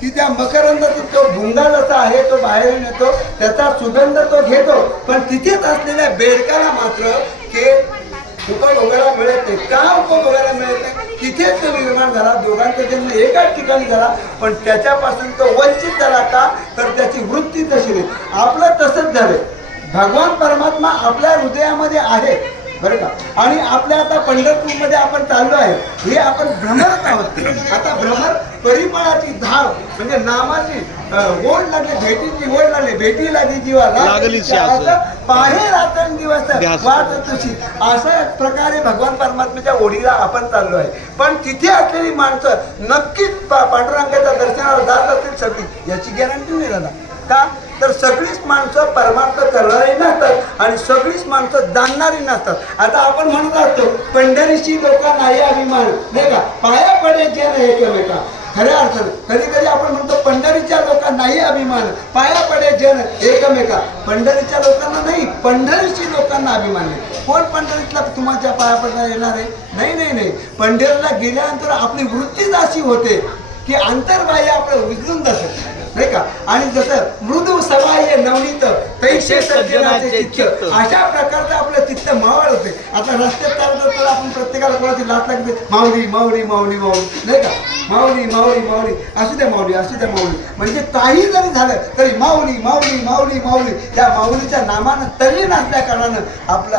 की त्या मकरंदाचा तो भुंगा जसा आहे तो बाहेर येतो, त्याचा सुगंध तो घेतो, पण तिथेच असलेल्या बेडकाला मात्र ते उपभोगायला मिळत नाही. का उपभोगायला मिळत नाही? तिथेच तो निर्माण झाला, दोघांचा जन्म एकाच ठिकाणी झाला, पण त्याच्यापासून तो वंचित झाला. का तर त्याची वृत्ती तशी नाही. आपलं तसंच झालं. भगवान परमात्मा आपल्या हृदयामध्ये आहे बरं का, आणि आपल्या आता पंढरपूरमध्ये आपण चाललो आहे, हे आपण भ्रमरच आहोत. आता भ्रमर परिमळाची धाव म्हणजे नामाची ओढ लागली, भेटीची ओढ लागली, भेटी लागली जीवाला बाहेर आपण दिवस वाट तुझी, अशा प्रकारे भगवान परमात्म्याच्या ओढीला आपण चाललो आहे. पण तिथे असलेली माणसं नक्कीच पांडुरंगाच्या दर्शनाला जात असतील सगळी, याची गॅरंटी नाही दादा. का तर सगळीच माणसं परमार्थ करणारी नसतात आणि सगळीच माणसं जाणणारी नसतात. आता आपण म्हणत असतो पंढरीशी लोक नाही अभिमान, नाही का, पाया पडायचे नाही एकमेका. खऱ्या अर्थानं कधी कधी आपण म्हणतो पंढरीच्या लोकांना नाही अभिमान, पाया पडायचे एकमेका. पंढरीच्या लोकांना नाही, पंढरीशी लोकांना अभिमान नाही. कोण पंढरीतला तुमच्या पाया पडणार येणार आहे? नाही नाही नाही. पंढरीला गेल्यानंतर आपली वृत्तीच अशी होते की अंतर्बाह्य आपलं विसरून जातं, नाही का. आणि जसं मृदू सवाय नवनीत तैसे सज्जनाचे चित्त, अशा प्रकारचं आपलं चित्त मावळ होते. आता रस्त्यात चालत आपण प्रत्येकाला कोणाची लाच लागते, माऊली माऊली माऊली माऊली, नाही का, माऊली माऊली माऊली, असू द्या माऊली असू द्या माऊली, म्हणजे काही जरी झालं तरी माऊली माऊली माऊली माऊली, या माऊलीच्या नामानं तल्लीन असल्या कारणानं आपला